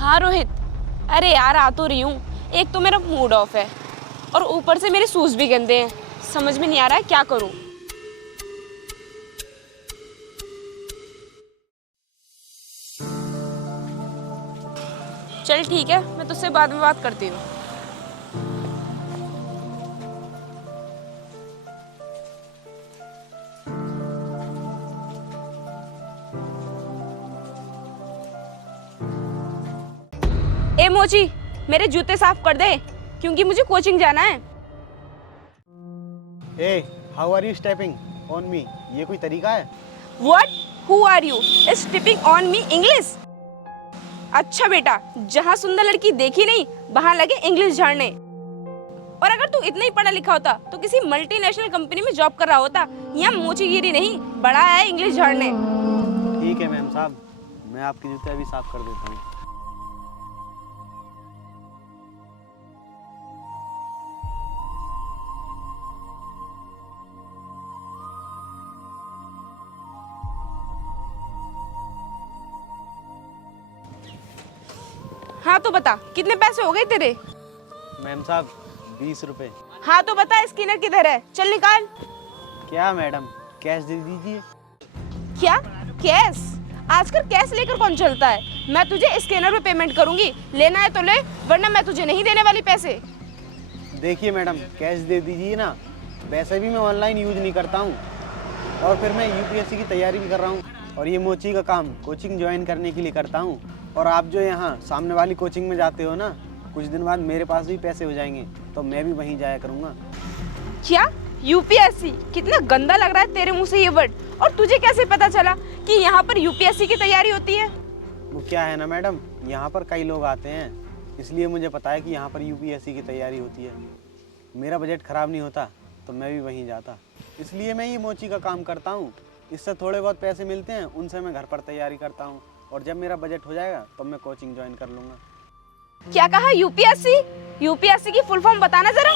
हाँ रोहित, अरे यार आ तो रही हूँ। एक तो मेरा मूड ऑफ है और ऊपर से मेरे शूज भी गंदे हैं। समझ में नहीं आ रहा है क्या करूँ। चल ठीक है, मैं तुझसे बाद में बात करती हूँ। ए मोची, मेरे जूते साफ कर दे क्योंकि मुझे कोचिंग जाना है। Hey, how are you stepping on me? ये कोई तरीका है? What? Who are you? Is stepping on me English? अच्छा बेटा, जहाँ सुंदर लड़की देखी नहीं वहाँ लगे इंग्लिश झाड़ने। और अगर तू इतना ही पढ़ा लिखा होता तो किसी मल्टीनेशनल कंपनी में जॉब कर रहा होता। यहाँ मोचीगिरी नहीं, बड़ा है इंग्लिश झाड़ने। ठीक है मैम साहब, मैं आपके जूते अभी साफ कर देता हूँ। हाँ तो बता, कितने पैसे हो गए तेरे? मैम साहब 20 रुपए। हाँ तो बता, स्कैनर किधर है? चल निकाल। क्या मैडम, कैश दे दीजिए। क्या कैश? आजकल कैश लेकर कौन चलता है? मैं तुझे स्कैनर पे पेमेंट करूंगी, लेना है तो ले, वरना मैं तुझे नहीं देने वाली पैसे। देखिए मैडम, कैश दे दीजिए ना। वैसे भी मैं ऑनलाइन यूज नहीं करता हूँ और फिर मैं यूपीएससी की तैयारी भी कर रहा हूँ और ये मोची का काम कोचिंग ज्वाइन करने के लिए करता हूँ। और आप जो यहाँ सामने वाली कोचिंग में जाते हो ना, कुछ दिन बाद मेरे पास भी पैसे हो जाएंगे तो मैं भी वहीं जाया करूँगा। क्या यूपीएससी? कितना गंदा लग रहा है तेरे मुंह से ये वर्ड। और तुझे कैसे पता चला कि यहाँ पर यूपीएससी की तैयारी होती है? वो क्या है ना मैडम, यहाँ पर कई लोग आते हैं इसलिए मुझे पता है कि यहाँ पर यूपीएससी की तैयारी होती है। मेरा बजट खराब नहीं होता तो मैं भी वहीं जाता, इसलिए मैं ये मोची का काम करता हूँ। इससे थोड़े बहुत पैसे मिलते हैं, उनसे मैं घर पर तैयारी करता हूँ और जब मेरा बजट हो जाएगा तो मैं कोचिंग ज्वाइन कर लूँगा। क्या कहा? यूपीएससी? यूपीएससी की फुल फॉर्म बताना जरा।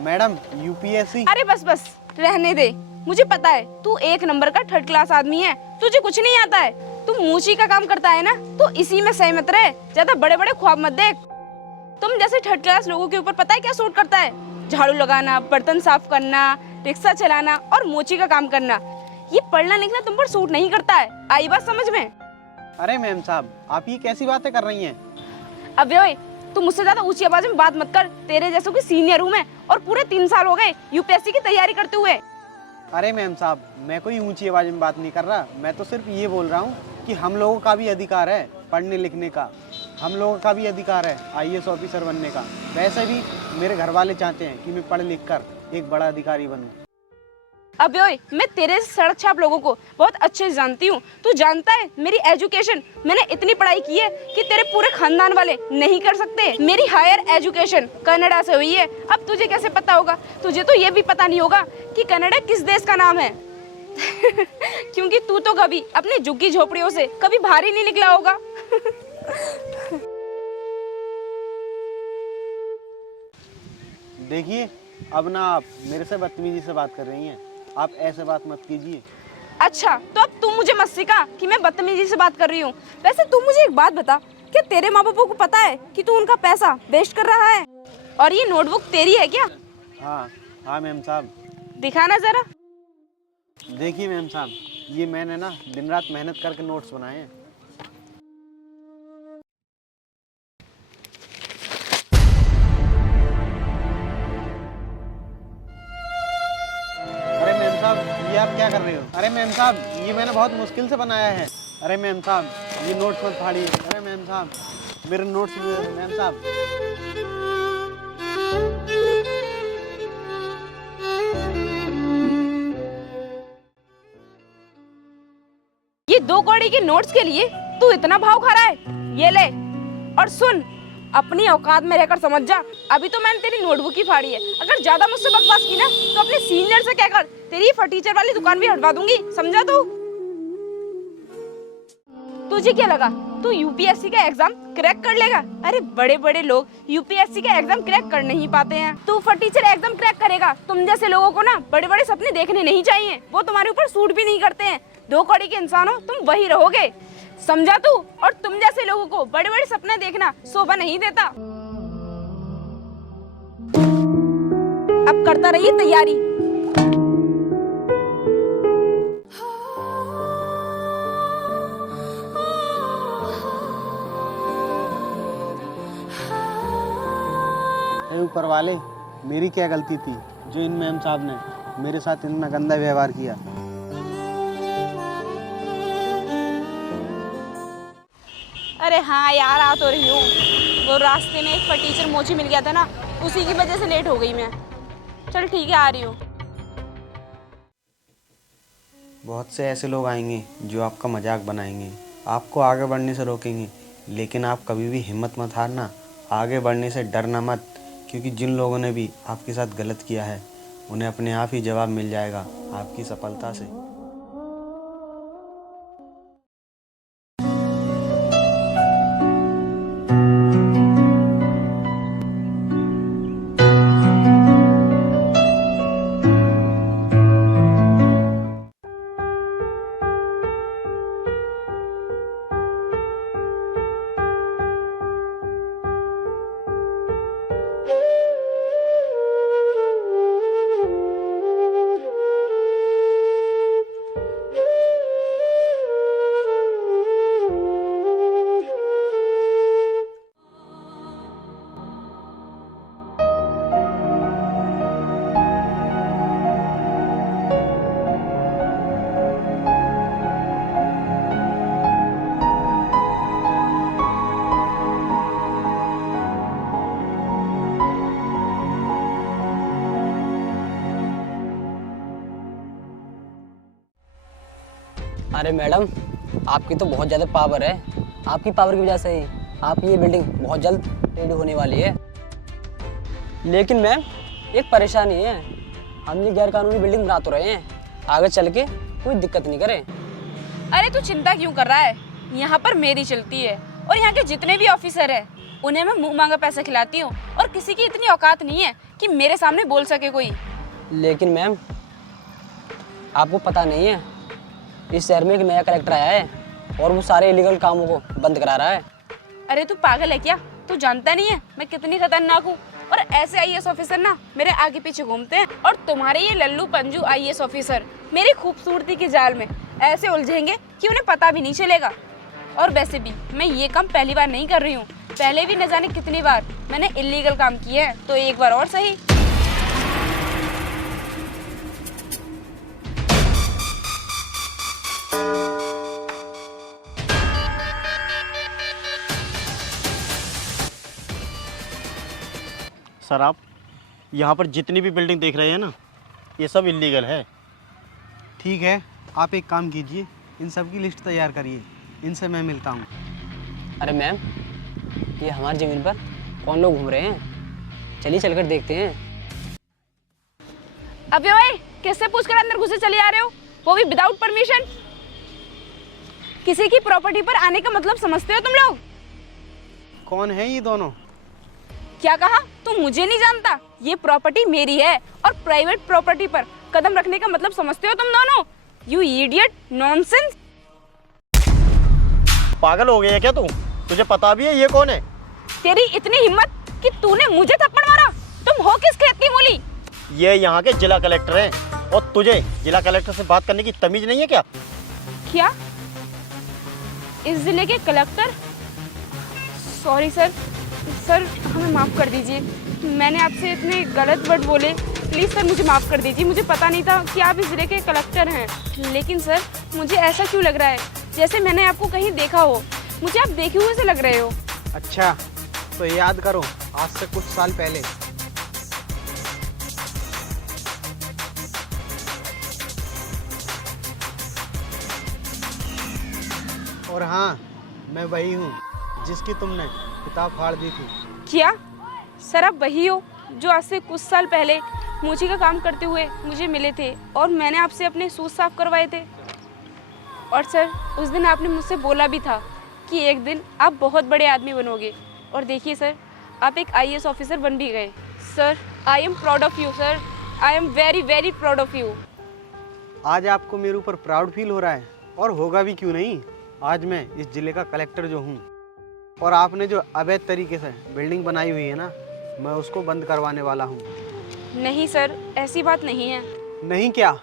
Madam UPSC. अरे बस बस रहने दे, मुझे पता है तू एक नंबर का थर्ड क्लास आदमी है, तुझे कुछ नहीं आता है। तू मूची का काम करता है ना, तो इसी में सहमत रहे, ज्यादा बड़े बड़े ख्वाब मत देख। तुम जैसे थर्ड क्लास लोगों के ऊपर पता है क्या सूट करता है? झाड़ू लगाना, बर्तन साफ करना, रिक्शा चलाना और मोची का काम करना। ये पढ़ना लिखना तुम पर सूट नहीं करता है। आई बात समझ में? अरे मैम साहब, आप ये कैसी बातें कर रही हैं? अबे ओए, तू मुझसे ज्यादा ऊंची आवाज में बात मत कर। तेरे जैसों की सीनियर हूँ मैं और पूरे 3 साल हो गए यूपीएससी की तैयारी करते हुए। अरे मैम साहब, मैं कोई ऊंची आवाज में बात नहीं कर रहा। मैं तो सिर्फ ये बोल रहा हूँ कि हम लोगों का भी अधिकार है पढ़ने लिखने का। हम लोगों का भी अधिकार है आईएएस ऑफिसर बनने का। वैसे भी मेरे घर वाले चाहते हैं कि मैं पढ़ लिख कर एक बड़ा अधिकारी बनूं। अबे ओए, मैं तेरे सड़क छाप लोगों को बहुत अच्छे से जानती हूँ। तू जानता है मेरी एजुकेशन, मैंने इतनी पढ़ाई की है कि तेरे पूरे खानदान वाले नहीं कर सकते। मेरी हायर एजुकेशन कनाडा से हुई है। अब तुझे कैसे पता होगा? तुझे तो ये भी पता नहीं होगा कि कनाडा किस देश का नाम है। क्योंकि तू तो कभी अपनी झुग्गी झोपड़ियों से कभी बाहर ही नहीं निकला होगा। देखिए, अब ना आप मेरे से बदतमीजी से बात कर रही हैं। आप ऐसे बात मत कीजिए। अच्छा, तो अब तू मुझे मत सिखा कि मैं बदतमीजी से बात कर रही हूँ। वैसे तू मुझे एक बात बता, क्या तेरे माँ बापों को पता है कि तू उनका पैसा वेस्ट कर रहा है? और ये नोटबुक तेरी है क्या? हाँ मैम साहब। दिखाना जरा। देखिए मैम साहब, ये मैंने ना दिन रात मेहनत करके नोट्स बनाए हैं। अरे मैम साहब, ये आप क्या कर रहे हो? अरे मैम साहब, ये मैंने बहुत मुश्किल से बनाया है। अरे मैम साहब, ये नोट्स मत फाड़िए। अरे मैम साहब, मेरे नोट्स मैम साहब। ये 2 कौड़ी के नोट्स के लिए तू इतना भाव खा रहा है? ये ले और सुन, अपनी औकात में रहकर समझ जा। अभी तो मैंने तेरी नोटबुक ही फाड़ी है। अगर ज्यादा मुझसे बकवास की ना तो अपने सीनियर से कहकर तेरी फर्नीचर वाली दुकान भी हटवा दूंगी, समझा तू? तुझे क्या लगा तू यूपीएससी का एग्जाम क्रैक कर लेगा? अरे बड़े बड़े लोग यूपीएससी का एग्जाम क्रैक कर नहीं पाते हैं। तू फर्नीचर एग्जाम क्रैक करेगा? तुम जैसे लोगों को ना बड़े बड़े सपने देखने नहीं चाहिए, वो तुम्हारे ऊपर सूट भी नहीं करते हैं। 2 कौड़ी के इंसान हो तुम, वही रहोगे। समझा तू? और तुम जैसे लोगों को बड़े बड़े सपने देखना शोभा नहीं देता। अब करता रहिए तैयारी। ऊपर वाले, मेरी क्या गलती थी जो इन मैम साहब ने मेरे साथ इतना गंदा व्यवहार किया? अरे हाँ यार, आ तो रही हूँ। वो रास्ते में एक टीचर मोची मिल गया था ना, उसी की वजह से लेट हो गई मैं। चल ठीक है, आ रही हूँ। बहुत से ऐसे लोग आएंगे जो आपका मजाक बनाएंगे, आपको आगे बढ़ने से रोकेंगे, लेकिन आप कभी भी हिम्मत मत हारना। आगे बढ़ने से डरना मत, क्योंकि जिन लोगों ने भी आपके साथ गलत किया है उन्हें अपने आप ही जवाब मिल जाएगा आपकी सफलता से। अरे मैडम, आपकी तो बहुत ज़्यादा पावर है। आपकी पावर की वजह से ही आपकी ये बिल्डिंग बहुत जल्द रेडी होने वाली है। लेकिन मैम, एक परेशानी है। हम ये गैर कानूनी बिल्डिंग बना तो रहे हैं, आगे चल के कोई दिक्कत नहीं करे। अरे तू चिंता क्यों कर रहा है? यहाँ पर मेरी चलती है, और यहाँ के जितने भी ऑफिसर हैं उन्हें मैं मुंह मांगा पैसा खिलाती हूँ, और किसी की इतनी औकात नहीं है कि मेरे सामने बोल सके कोई। लेकिन मैम, आपको पता नहीं है, इस शहर में एक नया कलेक्टर आया है और वो सारे इलीगल कामों को बंद करा रहा है। अरे तू पागल है क्या? तू जानता नहीं है मैं कितनी खतरनाक हूँ? और ऐसे आईएएस ऑफिसर ना मेरे आगे पीछे घूमते हैं, और तुम्हारे ये लल्लू पंजू आईएएस ऑफिसर मेरी खूबसूरती के जाल में ऐसे उलझेंगे कि उन्हें पता भी नहीं चलेगा। और वैसे भी मैं ये काम पहली बार नहीं कर रही हूँ, पहले भी न जाने कितनी बार मैंने इलीगल काम किए हैं, तो एक बार और सही। सर, आप यहाँ पर जितनी भी बिल्डिंग देख रहे हैं ना, ये सब इलीगल है। ठीक है, आप एक काम कीजिए, इन सब की लिस्ट तैयार करिए, इनसे मैं मिलता हूँ। अरे मैम, ये हमारी ज़मीन पर कौन लोग घूम रहे हैं? चलिए चलकर देखते हैं। अबे ओए, किससे पूछकर अंदर घुसे चले आ रहे हो, वो भी विदाउट परमिशन? किसी की प्रॉपर्टी पर आने का मतलब समझते हो तुम लोग? कौन है ये दोनों? क्या कहा? तुम मुझे नहीं जानता? ये प्रॉपर्टी मेरी है, और प्राइवेट प्रॉपर्टी पर कदम रखने का मतलब समझते हो तुम दोनों? You idiot, nonsense. पागल हो गया क्या तू? तुझे पता भी है ये कौन है? तेरी इतनी हिम्मत कि तूने मुझे थप्पड़ मारा? तुम हो किस खेत की मूली? ये यहाँ के जिला कलेक्टर हैं, और तुझे जिला कलेक्टर से बात करने की तमीज नहीं है क्या? क्या? इस जिले के कलेक्टर? सॉरी सर, सर हमें माफ़ कर दीजिए, मैंने आपसे इतने गलत वर्ड बोले। प्लीज़ सर मुझे माफ़ कर दीजिए, मुझे पता नहीं था कि आप इस ज़िले के कलेक्टर हैं। लेकिन सर, मुझे ऐसा क्यों लग रहा है जैसे मैंने आपको कहीं देखा हो? मुझे आप देखे हुए से लग रहे हो। अच्छा, तो याद करो, आज से कुछ साल पहले। और हाँ, मैं वही हूँ जिसकी तुमने किताब फाड़ दी थी। क्या सर, आप वही हो जो आज से कुछ साल पहले मोची का काम करते हुए मुझे मिले थे, और मैंने आपसे अपने शूज साफ करवाए थे? और सर, उस दिन आपने मुझसे बोला भी था कि एक दिन आप बहुत बड़े आदमी बनोगे, और देखिए सर, आप एक आईएएस ऑफिसर बन भी गए। Sir, I am proud of you sir, I am very very proud of you. आज आपको मेरे ऊपर प्राउड फील हो रहा है, और होगा भी क्यों नहीं। आज मैं इस जिले का कलेक्टर जो हूँ, और आपने जो अवैध तरीके से बिल्डिंग बनाई हुई है ना, मैं उसको बंद करवाने वाला हूँ। नहीं सर, ऐसी बात नहीं है। नहीं क्या?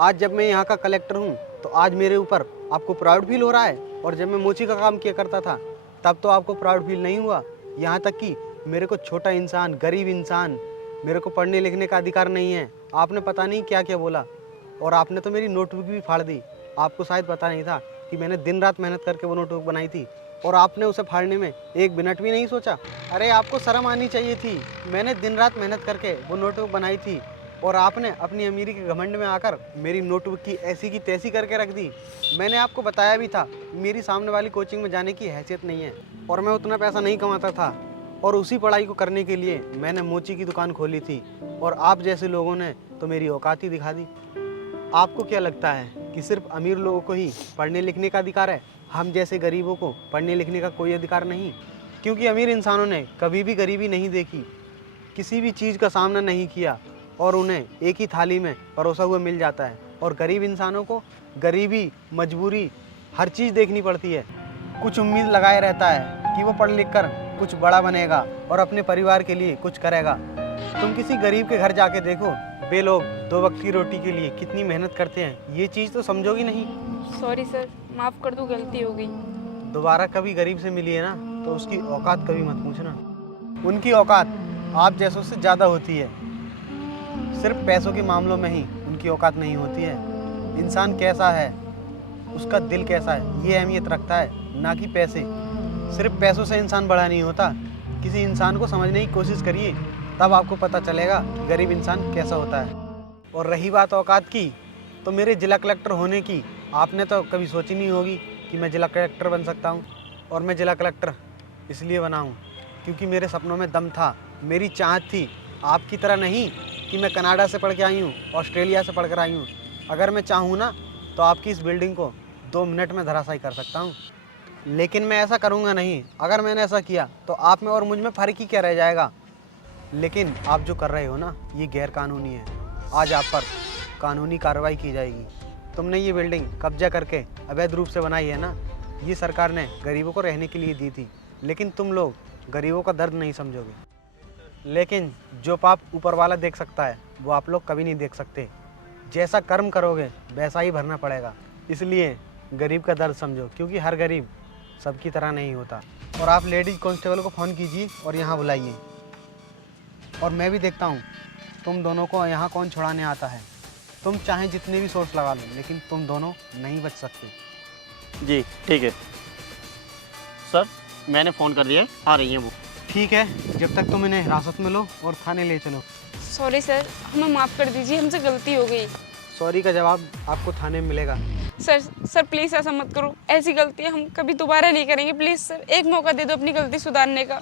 आज जब मैं यहाँ का कलेक्टर हूँ तो आज मेरे ऊपर आपको प्राउड फील हो रहा है, और जब मैं मोची का काम किया करता था तब तो आपको प्राउड फील नहीं हुआ। यहाँ तक कि मेरे को छोटा इंसान, गरीब इंसान, मेरे को पढ़ने लिखने का अधिकार नहीं है। आपने पता नहीं क्या क्या बोला, और आपने तो मेरी नोटबुक भी फाड़ दी। आपको शायद पता नहीं था कि मैंने दिन रात मेहनत करके वो नोटबुक बनाई थी, और आपने उसे फाड़ने में एक मिनट भी नहीं सोचा। अरे आपको शर्म आनी चाहिए थी। मैंने दिन रात मेहनत करके वो नोटबुक बनाई थी, और आपने अपनी अमीरी के घमंड में आकर मेरी नोटबुक की ऐसी की तैसी करके रख दी। मैंने आपको बताया भी था मेरी सामने वाली कोचिंग में जाने की हैसियत नहीं है, और मैं उतना पैसा नहीं कमाता था, और उसी पढ़ाई को करने के लिए मैंने मोची की दुकान खोली थी, और आप जैसे लोगों ने तो मेरी औकात ही दिखा दी। आपको क्या लगता है कि सिर्फ अमीर लोगों को ही पढ़ने लिखने का अधिकार है? हम जैसे गरीबों को पढ़ने लिखने का कोई अधिकार नहीं? क्योंकि अमीर इंसानों ने कभी भी गरीबी नहीं देखी, किसी भी चीज़ का सामना नहीं किया, और उन्हें एक ही थाली में परोसा हुआ मिल जाता है। और गरीब इंसानों को गरीबी, मजबूरी, हर चीज़ देखनी पड़ती है। कुछ उम्मीद लगाए रहता है कि वो पढ़ लिख कर कुछ बड़ा बनेगा और अपने परिवार के लिए कुछ करेगा। तुम किसी गरीब के घर जाके देखो, वे लोग 2 वक्त की रोटी के लिए कितनी मेहनत करते हैं, ये चीज़ तो समझोगी नहीं। सॉरी सर, माफ़ कर दो, गलती हो गई। दोबारा कभी गरीब से मिली है ना तो उसकी औकात कभी मत पूछना। उनकी औकात आप जैसों से ज़्यादा होती है। सिर्फ पैसों के मामलों में ही उनकी औकात नहीं होती है। इंसान कैसा है, उसका दिल कैसा है, ये अहमियत रखता है, ना कि पैसे। सिर्फ पैसों से इंसान बड़ा नहीं होता। किसी इंसान को समझने की कोशिश करिए, तब आपको पता चलेगा कि गरीब इंसान कैसा होता है। और रही बात औकात की, तो मेरे जिला कलेक्टर होने की आपने तो कभी सोची नहीं होगी कि मैं जिला कलेक्टर बन सकता हूँ। और मैं जिला कलेक्टर इसलिए बना हूँ क्योंकि मेरे सपनों में दम था, मेरी चाहत थी। आपकी तरह नहीं कि मैं कनाडा से पढ़ के आई हूँ, ऑस्ट्रेलिया से पढ़ कर आई हूँ। अगर मैं चाहूँ ना तो आपकी इस बिल्डिंग को 2 मिनट में धराशायी कर सकता हूँ, लेकिन मैं ऐसा करूँगा नहीं। अगर मैंने ऐसा किया तो आप में और मुझ में फ़र्क ही क्या रह जाएगा। लेकिन आप जो कर रहे हो ना, ये गैर कानूनी है। आज आप पर कानूनी कार्रवाई की जाएगी। तुमने ये बिल्डिंग कब्जा करके अवैध रूप से बनाई है ना, ये सरकार ने गरीबों को रहने के लिए दी थी, लेकिन तुम लोग गरीबों का दर्द नहीं समझोगे। लेकिन जो पाप ऊपर वाला देख सकता है वो आप लोग कभी नहीं देख सकते। जैसा कर्म करोगे वैसा ही भरना पड़ेगा। इसलिए गरीब का दर्द समझो, क्योंकि हर गरीब सबकी तरह नहीं होता। और आप लेडीज कांस्टेबल को फ़ोन कीजिए और यहाँ बुलाइए, और मैं भी देखता हूँ तुम दोनों को यहाँ कौन छुड़ाने आता है। तुम चाहे जितने भी सोर्स लगा लो, लेकिन तुम दोनों नहीं बच सकते। जी ठीक है सर, मैंने फ़ोन कर दिया है, आ रही हैं वो। ठीक है, जब तक तुम इन्हें हिरासत में लो और थाने ले चलो। सॉरी सर, हमें माफ़ कर दीजिए, हमसे गलती हो गई। सॉरी का जवाब आपको थाने में मिलेगा। सर प्लीज़ ऐसा मत करो, ऐसी गलतियाँ हम कभी दोबारा नहीं करेंगे। प्लीज़ सर, एक मौका दे दो अपनी गलती सुधारने का।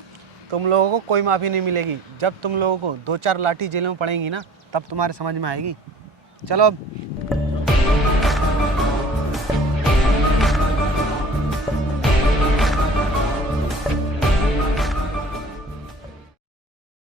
तुम लोगों को कोई माफ़ी नहीं मिलेगी। जब तुम लोगों को 2-4 लाठी जेलों में पड़ेंगी ना, तब तुम्हारे समझ में आएगी। चलो अब।